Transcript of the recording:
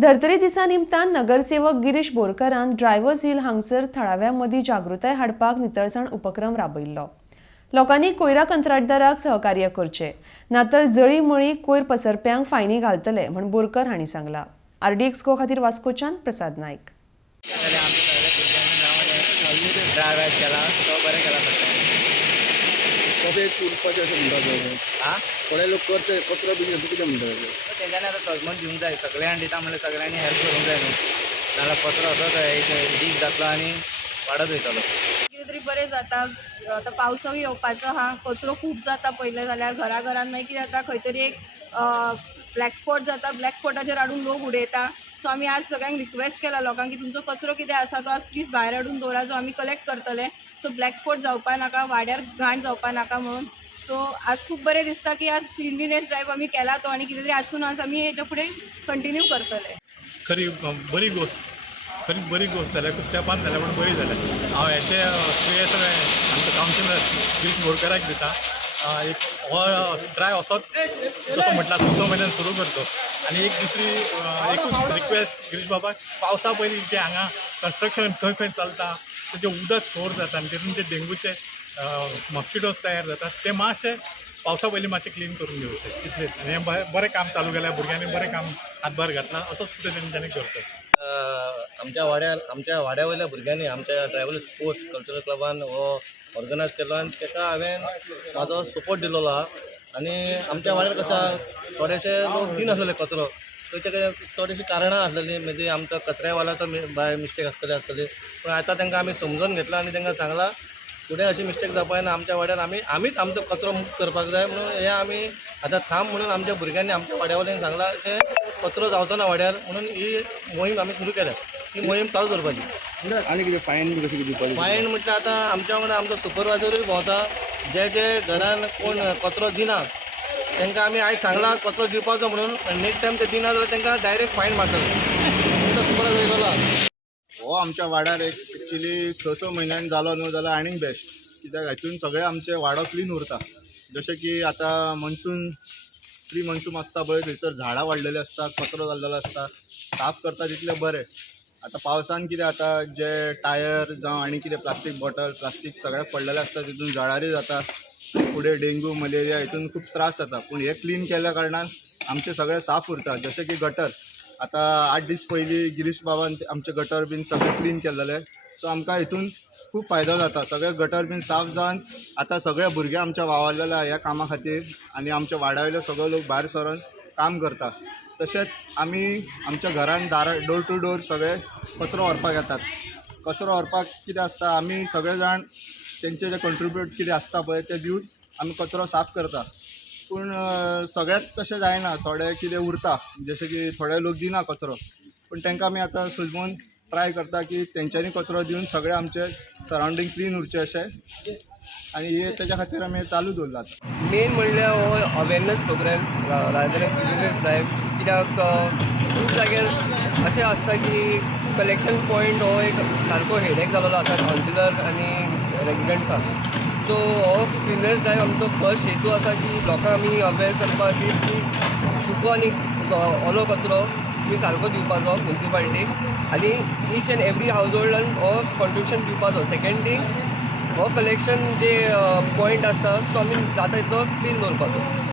धर्तरी दिसा निमतान नगरसेवक गिरीश बोरकारान ड्रायव्हर्स हिल हांगसर थळाव्यां मदीं जागृताय हाडपाक नितळसाण उपक्रम राबयिल्लो। लोकांनी कोयरा कंत्राटदाराक सहकार्य करचें, नातर जळी मळी कोयर पसरप्यांक फायनी घालतले म्हण बोरकर हांणी सांगलां। RDX गो खातीर वास्कोच्यान प्रसाद नायक। कशें उरपाचें अशें म्हणटा थोडे लोक करचे कचरो बी घेवन कितें म्हणटा तेंच्यांनी आतां सजमून दिवंक जाय, सगळ्यांक दिता म्हणल्यार सगळ्यांनी हेल्प करूंक जाय न्हू, नाल्यार कचरो असोच एक दीस जातलो आनी वाडत वयतलो। कितें तरी बरें जाता। आतां पावसूय येवपाचो आहा, कचरो खूब जाता पयले जाल्यार घरान मागीर कितें जाता खंय तरी एक ब्लॅक स्पॉट जाता, ब्लॅक स्पॉटाचेर हाडून लोक उडयता। सो आमी आज सगळ्यांक रिक्वेस्ट केला लोकांक की तुमचो कचरो कितें आसा तो आज प्लीज भायर हाडून दवरा, जो आमी कलेक्ट करतले। सो ब्लॅक स्पॉट जावपा नाका, वाड्यार घाण जावपा नाका म्हणून। सो आज खूब बरें दिसता की आज क्लिनलीनेस ड्रायव्ह आमी केला तो, आनी कितें तरी आजसून आज आमी हेच्या फुडें कंटिन्यू करतले। खरी बरी गोष्ट जाल्यार खूब तेंपान जाल्यार पूण बरी जाल्या। हांव हेचे श्रेय सगळें आमचो कावन्सिलर गिरीश बोरकाराक दिता। एक हो ड्रायव्ह असोच जसो म्हटला 6 म्हयन्यान सुरू करतो। आनी एक दुसरी एकूच रिक्वेस्ट गिरीश बाबा, पावसा पयलीं जे हांगा कन्स्ट्रक्शन खंय खंय चलता तेजें उदक स्टोर जाता आनी तेतून जे डेंगूचे मॉस्किटोज तयार जातात ते मातशे पावसा पयलीं मातशें क्लीन करून घेवचे, इतलेंच। आनी हें बरें काम चालू केल्या, भुरग्यांनी बरें काम हातभार घातला, असोच कितें तेंच्यांनी करचें। आमच्या वाड्या वयल्या भुरग्यांनी आमच्या ट्रायबल स्पोर्ट्स कल्चरल क्लबान हो ऑर्गनायज केलो आनी ताका हांवें म्हाजो सपोर्ट दिलेलो आहा। आनी आमच्या वाड्यार कशें थोडेशे लोक दिनासलेले कचरो, थंयचे थोडीशीं कारणां आसलेलीं, म्हणजे आमचो कचऱ्यावाल्याचो बाय मिस्टेक आसतली, पूण आतां तांकां आमी समजून घेतला आनी तांकां सांगलां फुडें अशी मिस्टेक जावपाक ना। आमच्या वाड्यार आमीच आमचो कचरो मुक्त करपाक जाय म्हणून हें आमी आतां थांब म्हणून आमच्या भुरग्यांनी आमच्या वाड्यावयल्यान सांगलां अशें कचरो जावचो ना वाड्यार, म्हणून ही मोहीम आमी सुरू केल्या। ही मोहीम चालू दवरपाची। आनी कितें फायन बी कशी दिवपाची? फायन म्हटल्यार आतां आमच्या वांगडा आमचो सुपरवायजरूय भोंवता, जे घरान कोण कचरो दिना तांकां आमी आयज सांगलां कचरो दिवपाचो म्हणून, नेक्स्ट टायम ते दिना जाल्यार तांकां डायरेक्ट फायन मारतले। तुमचो सुपरवायजर येयलो हो आमच्या वाड्यार एक एक्चुली 6 म्हयन्यान जालो न्हू जाल्यार आनीक बेस्ट, कित्याक हातून सगळे आमचे वाडो क्लीन उरता। जशें की आतां प्री मॉन्सून आसता पळय, थंयसर झाडां वाडलेली आसता, कचरो जाल्लेलो आसता, साफ करता तितलें बरें। आतां पावसान कितें जाता, जे टायर जावं आनी कितें प्लास्टीक बॉटल प्लास्टीक सगळ्याक पडलेलें आसता, तितून जळारी जाता, फुडें डेंगू मलेरिया हितून खूब त्रास जाता। पूण हे क्लीन केल्या कारणान आमचे सगळे साफ उरता। जशें की गटर, आतां 8 दीस पयलीं गिरीश बाबान आमचे गटर बीन सगळे क्लीन केल्लेले, सो आमकां हितून खूब फायदो जाता। सगळे गटर बीन साफ जावन आतां सगळे भुरगे आमच्या वावरलेले ह्या कामा खातीर, आनी आमच्या वाड्यावयले सगळे लोक भायर सरून काम करता। तशेंच आमी आमच्या घरान डोर टू डोर सगळे कचरो व्हरपाक येतात। कचरो व्हरपाक कितें आसता, आमी सगळे जाण तेंचे जे कंट्रिब्यूट कितें आसता पळय ते दिवन आमी कचरो साफ करता। पूण सगळ्यात तशें जायना, थोडे कितें उरता, जशें की थोडे लोक दिना कचरो, पूण तांकां आमी आतां सुजमून ट्राय करता की तेंच्यांनी कचरो दिवन सगळे आमचे सरावंडींग क्लीन उरचें अशें, आनी हे तेच्या खातीर आमी चालू दवरला। मेन म्हणल्यार हो अवेरनेस प्रोग्राम रायदर क्लिननेस ड्रायव्ह, कित्याक खूब जाग्यार अशें आसता की कलेक्शन पॉयंट हो एक सारको हेडेक जाल्लो आसा कावन्सिलर आनी रेजिडेंट्सांक। सो हो क्लिननेस ड्रायव्ह आमचो फर्स्ट हेतू आसा की लोकांक आमी अवेर करपाक की सुको आनी ओलो कचरो तुमी सारको दिवपाचो म्युनिसिपालिटीक, आनी ईच एंड एवरी हावज होल्डान हो कॉन्ट्रिब्युशन दिवपाचो। सेकेंड थींग, हो कलेक्शन जे पॉयंट आसता तो आमी जाता तितलो क्लीन दवरपाचो।